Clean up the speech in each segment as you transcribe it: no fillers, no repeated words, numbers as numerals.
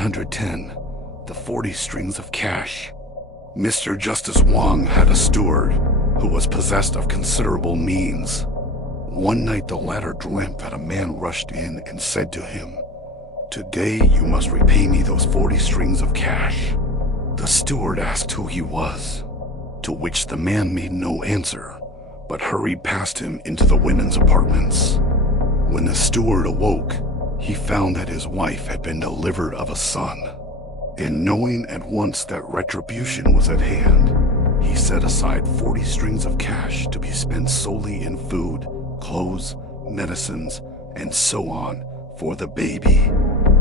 710, the 40 strings of cash. Mr. Justice Wang had a steward who was possessed of considerable means. One night the latter dreamt that a man rushed in and said to him, "Today you must repay me those 40 strings of cash." The steward asked who he was, to which the man made no answer, but hurried past him into the women's apartments. When the steward awoke, he found that his wife had been delivered of a son. And knowing at once that retribution was at hand, he set aside 40 strings of cash to be spent solely in food, clothes, medicines, and so on for the baby.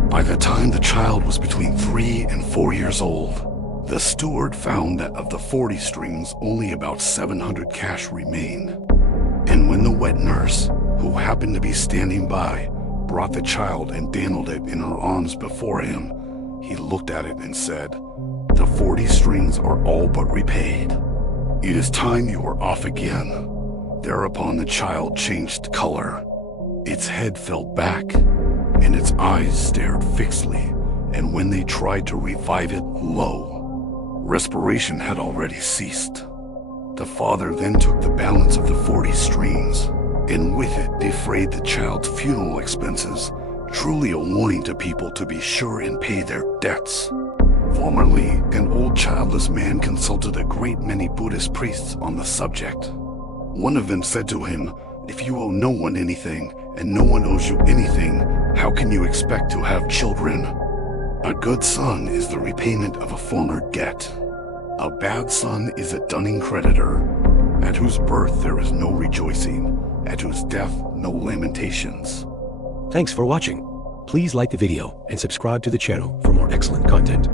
By the time the child was between 3 and 4 years old, the steward found that of the 40 strings, only about 700 cash remained. And when the wet nurse, who happened to be standing by, brought the child and dandled it in her arms before him, he looked at it and said, "The 40 strings are all but repaid. It is time you were off again." Thereupon the child changed color. Its head fell back, and its eyes stared fixedly, and when they tried to revive it, lo, respiration had already ceased. The father then took the balance of the 40 strings, and with it defrayed the child's funeral expenses, truly a warning to people to be sure and pay their debts. Formerly, an old childless man consulted a great many Buddhist priests on the subject. One of them said to him, "If you owe no one anything, and no one owes you anything, how can you expect to have children? A good son is the repayment of a former debt. A bad son is a dunning creditor, at whose birth there is no rejoicing, at whose death no lamentations." Thanks for watching. Please like the video and subscribe to the channel for more excellent content.